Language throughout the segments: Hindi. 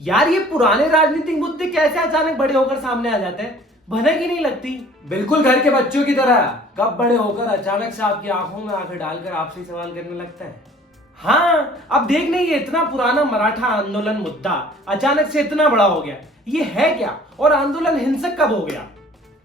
यार ये पुराने राजनीतिक मुद्दे कैसे अचानक बड़े होकर सामने आ जाते हैं? भनक ही नहीं लगती। बिल्कुल घर के बच्चों की तरह कब बड़े होकर अचानक से आपकी आंखों में आंखें डालकर आपसे सवाल करने लगता है। हाँ, अब देख नहीं, ये इतना पुराना मराठा आंदोलन मुद्दा अचानक से इतना बड़ा हो गया, ये है क्या? और आंदोलन हिंसक कब हो गया?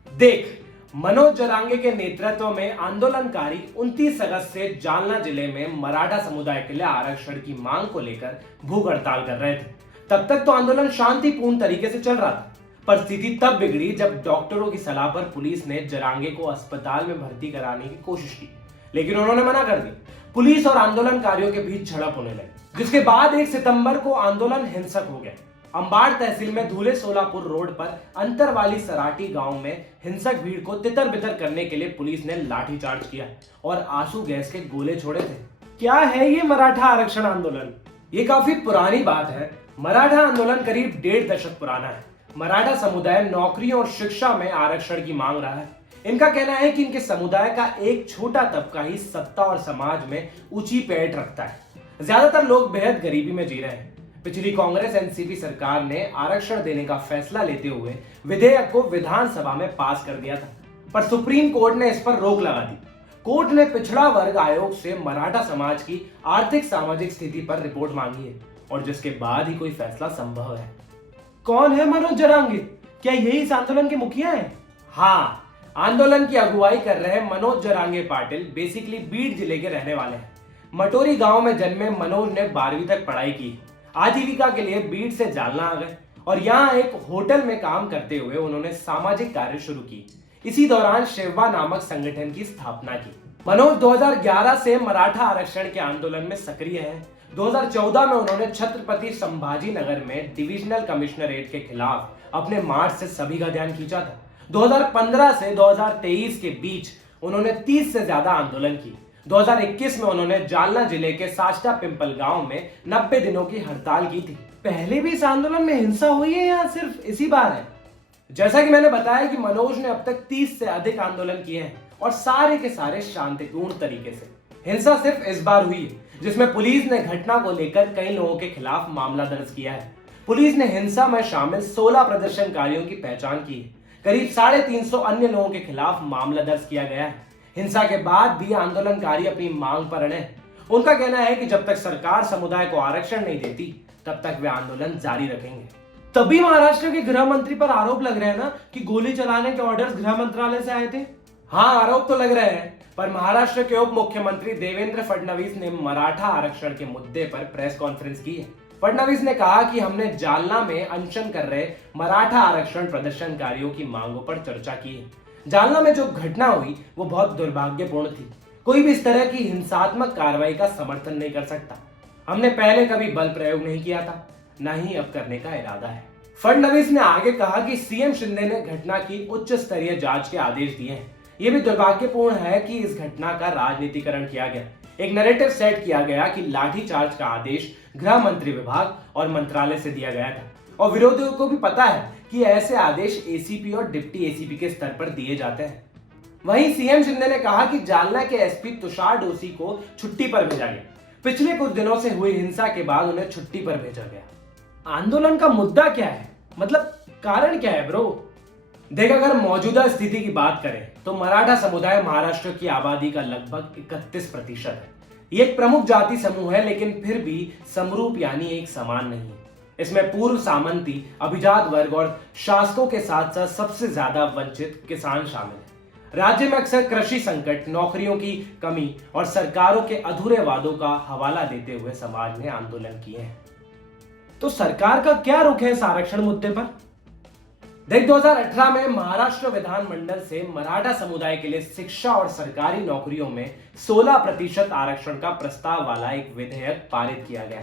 देख, मनोज जरांगे के नेतृत्व में आंदोलनकारी 29 अगस्त से जालना जिले में मराठा समुदाय के लिए आरक्षण की मांग को लेकर भूख हड़ताल कर रहे थे। तब तक तो आंदोलन शांतिपूर्ण तरीके से चल रहा था, पर स्थिति तब बिगड़ी जब डॉक्टरों की सलाह पर पुलिस ने जरांगे को अस्पताल में भर्ती कराने की कोशिश की, लेकिन उन्होंने मना कर दी। पुलिस और आंदोलनकारियों के बीच झड़प होने लगी, जिसके बाद 1 सितंबर को आंदोलन हिंसक हो गया। अंबाड़ तहसील में धूले सोलापुर रोड पर अंतरवाली सराठी गांव में हिंसक भीड़ को तितर बितर करने के लिए पुलिस ने लाठीचार्ज किया और आंसू गैस के गोले छोड़े थे। क्या है ये मराठा आरक्षण आंदोलन? ये काफी पुरानी बात है। मराठा आंदोलन करीब 1.5 दशक पुराना है। मराठा समुदाय नौकरियों और शिक्षा में आरक्षण की मांग रहा है। इनका कहना है कि इनके समुदाय का एक छोटा तबका ही सत्ता और समाज में ऊंची पैठ रखता है। ज्यादातर लोग बेहद गरीबी में जी रहे हैं। पिछली कांग्रेस एनसीपी सरकार ने आरक्षण देने का फैसला लेते हुए विधेयक को विधानसभा में पास कर दिया था, पर सुप्रीम कोर्ट ने इस पर रोक लगा दी। कोर्ट ने पिछड़ा वर्ग आयोग से मराठा समाज की आर्थिक सामाजिक स्थिति पर रिपोर्ट मांगी है, और जिसके बाद ही कोई फैसला संभव है। कौन है मनोज जरांगे? क्या यही इस आंदोलन के मुखिया हैं? हाँ, आंदोलन की अगुवाई कर रहे मनोज जरांगे पाटिल बेसिकली बीड जिले के रहने वाले हैं। मटोरी गांव में जन्मे मनोज ने 12वीं तक पढ़ाई की। आजीविका के लिए बीड से जालना आ गए और यहाँ एक होटल में काम करते हुए उन्होंने सामाजिक कार्य शुरू की। इसी दौरान शिववा नामक संगठन की स्थापना की। मनोज 2011 से मराठा आरक्षण के आंदोलन में सक्रिय हैं। 2014 में उन्होंने छत्रपति संभाजी नगर में डिविजनल कमिश्नरेट के खिलाफ अपने मार्च से सभी का ध्यान खींचा था। 2015 से 2023 के बीच उन्होंने 30 से ज्यादा आंदोलन की। 2021 में उन्होंने जालना जिले के साष्टा पिंपल गांव में 90 दिनों की हड़ताल की थी। पहले भी इस आंदोलन में हिंसा हुई है या सिर्फ इसी बार है? जैसा कि मैंने बताया कि मनोज ने अब तक 30 से अधिक आंदोलन किए हैं और सारे के सारे शांतिपूर्ण तरीके से। हिंसा सिर्फ इस बार हुई है, जिसमें पुलिस ने घटना को लेकर कई लोगों के खिलाफ मामला दर्ज किया है। पुलिस ने हिंसा में शामिल 16 प्रदर्शनकारियों की पहचान की है। करीब 350 अन्य लोगों के खिलाफ मामला दर्ज किया गया है। हिंसा के बाद भी आंदोलनकारी अपनी मांग पर अड़े हैं। उनका कहना है कि जब तक सरकार समुदाय को आरक्षण नहीं देती, तब तक वे आंदोलन जारी रखेंगे। तभी महाराष्ट्र के गृह मंत्री पर आरोप लग रहे हैं ना कि गोली चलाने के ऑर्डर्स गृह मंत्रालय से आए थे। हाँ, आरोप तो लग रहे हैं, पर महाराष्ट्र के उप मुख्यमंत्री देवेंद्र फडणवीस ने मराठा आरक्षण के मुद्दे पर प्रेस कॉन्फ्रेंस की है। फडणवीस ने कहा कि हमने जालना में अनशन कर रहे मराठा आरक्षण प्रदर्शनकारियों की मांगों पर चर्चा की है। जालना में जो घटना हुई वो बहुत दुर्भाग्यपूर्ण थी। कोई भी इस तरह की हिंसात्मक कार्रवाई का समर्थन नहीं कर सकता। हमने पहले कभी बल प्रयोग नहीं किया था, न ही अब करने का इरादा है। फडणवीस ने आगे कहा कि सीएम शिंदे ने घटना की उच्च स्तरीय जांच के आदेश दिए हैं। यह भी दुर्भाग्यपूर्ण है कि इस घटना का राजनीतिकरण किया गया। एक नैरेटिव सेट किया गया कि लाठीचार्ज का आदेश गृह मंत्री विभाग और मंत्रालय से दिया गया था, और विरोधियों को भी पता है कि ऐसे आदेश एसीपी और डिप्टी एसीपी के स्तर पर दिए जाते हैं। वहीं सीएम शिंदे ने कहा कि जालना के एसपी तुषार डोसी को छुट्टी पर भेजा गया। पिछले कुछ दिनों से हुई हिंसा के बाद उन्हें छुट्टी पर भेजा गया। आंदोलन का मुद्दा क्या है? मतलब कारण क्या है ब्रो? देख, अगर मौजूदा स्थिति की बात करें तो मराठा समुदाय महाराष्ट्र की आबादी का लगभग 31% है। ये एक प्रमुख जाति समूह है, लेकिन फिर भी समरूप यानी एक समान नहीं है। इसमें पूर्व सामंती, अभिजात वर्ग और शासकों के साथ साथ सबसे ज्यादा वंचित किसान शामिल है। राज्य में अक्सर कृषि संकट, नौकरियों की कमी और सरकारों के अधूरे वादों का हवाला देते हुए समाज ने आंदोलन किए हैं। तो सरकार का क्या रुख है इस आरक्षण मुद्दे पर? देख, 2018 में महाराष्ट्र विधानमंडल से मराठा समुदाय के लिए शिक्षा और सरकारी नौकरियों में 16% आरक्षण का प्रस्ताव वाला एक विधेयक पारित किया गया।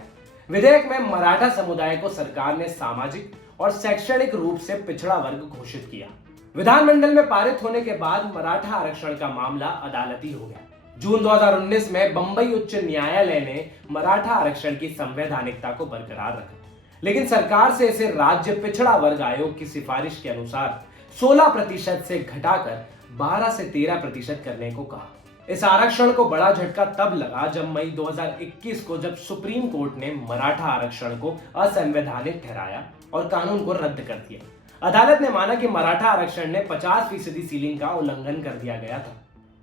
विधेयक में मराठा समुदाय को सरकार ने सामाजिक और शैक्षणिक रूप से पिछड़ा वर्ग घोषित किया। विधानमंडल में पारित होने के बाद मराठा आरक्षण का मामला अदालती हो गया। जून 2019 में बंबई उच्च न्यायालय ने मराठा आरक्षण की संवैधानिकता को बरकरार रखा, लेकिन सरकार से इसे राज्य पिछड़ा वर्ग आयोग की सिफारिश के अनुसार 16% से घटाकर 12 से 13% करने को कहा। इस आरक्षण को बड़ा झटका तब लगा जब मई 2021 को जब सुप्रीम कोर्ट ने मराठा आरक्षण को असंवैधानिक ठहराया और कानून को रद्द कर दिया। अदालत ने माना कि मराठा आरक्षण ने 50% सीलिंग का उल्लंघन कर दिया गया था।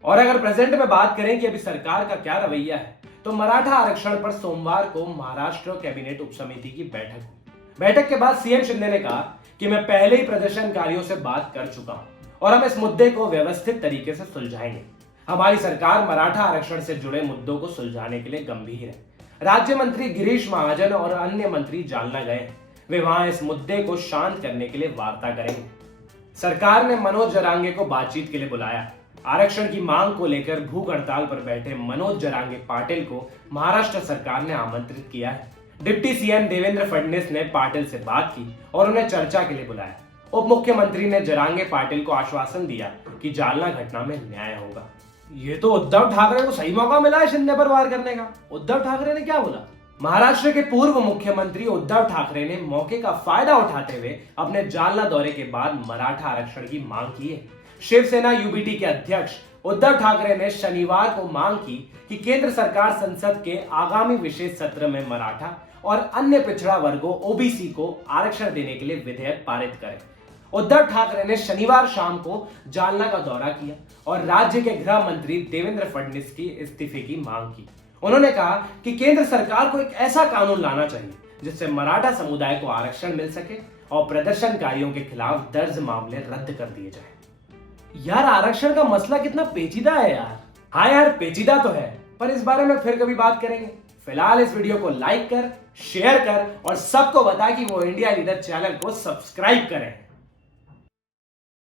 और अगर प्रेजेंट में बात करें कि अभी सरकार का क्या रवैया है, तो मराठा आरक्षण पर सोमवार को महाराष्ट्र कैबिनेट उपसमिति की बैठक हुई। बैठक के बाद सीएम शिंदे ने कहा कि मैं पहले ही प्रदर्शनकारियों से बात कर चुका हूं और हम इस मुद्दे को व्यवस्थित तरीके से सुलझाएंगे। हमारी सरकार मराठा आरक्षण से जुड़े मुद्दों को सुलझाने के लिए गंभीर है। राज्य मंत्री गिरीश महाजन और अन्य मंत्री जालना गए हैं। वे वहां इस मुद्दे को शांत करने के लिए वार्ता करेंगे। सरकार ने मनोज जरांगे को बातचीत के लिए बुलाया। आरक्षण की मांग को लेकर भूख हड़ताल पर बैठे मनोज जरांगे पाटिल को महाराष्ट्र सरकार ने आमंत्रित किया है। डिप्टी सीएम देवेंद्र फडणवीस ने पाटिल से बात की और उन्हें चर्चा के लिए बुलाया। उप मुख्यमंत्री ने जरांगे पाटिल को आश्वासन दिया कि जालना घटना में न्याय होगा। ये तो उद्धव ठाकरे को सही मौका मिला है शिंदे पर वार करने का। उद्धव ठाकरे ने क्या बोला? महाराष्ट्र के पूर्व मुख्यमंत्री उद्धव ठाकरे ने मौके का फायदा उठाते हुए अपने जालना दौरे के बाद मराठा आरक्षण की मांग की है। शिवसेना यूबीटी के अध्यक्ष उद्धव ठाकरे ने शनिवार को मांग की कि केंद्र सरकार संसद के आगामी विशेष सत्र में मराठा और अन्य पिछड़ा वर्गों ओबीसी को आरक्षण देने के लिए विधेयक पारित करे। उद्धव ठाकरे ने शनिवार शाम को जालना का दौरा किया और राज्य के गृह मंत्री देवेंद्र फडणवीस की इस्तीफे की मांग की। उन्होंने कहा कि केंद्र सरकार को एक ऐसा कानून लाना चाहिए जिससे मराठा समुदाय को आरक्षण मिल सके और प्रदर्शनकारियों के खिलाफ दर्ज मामले रद्द कर दिए जाए। यार, आरक्षण का मसला कितना पेचीदा है यार। हाँ यार, पेचीदा तो है, पर इस बारे में फिर कभी बात करेंगे। फिलहाल इस वीडियो को लाइक कर, शेयर कर और सबको बता कि वो इंडिया लीडर चैनल को सब्सक्राइब करें।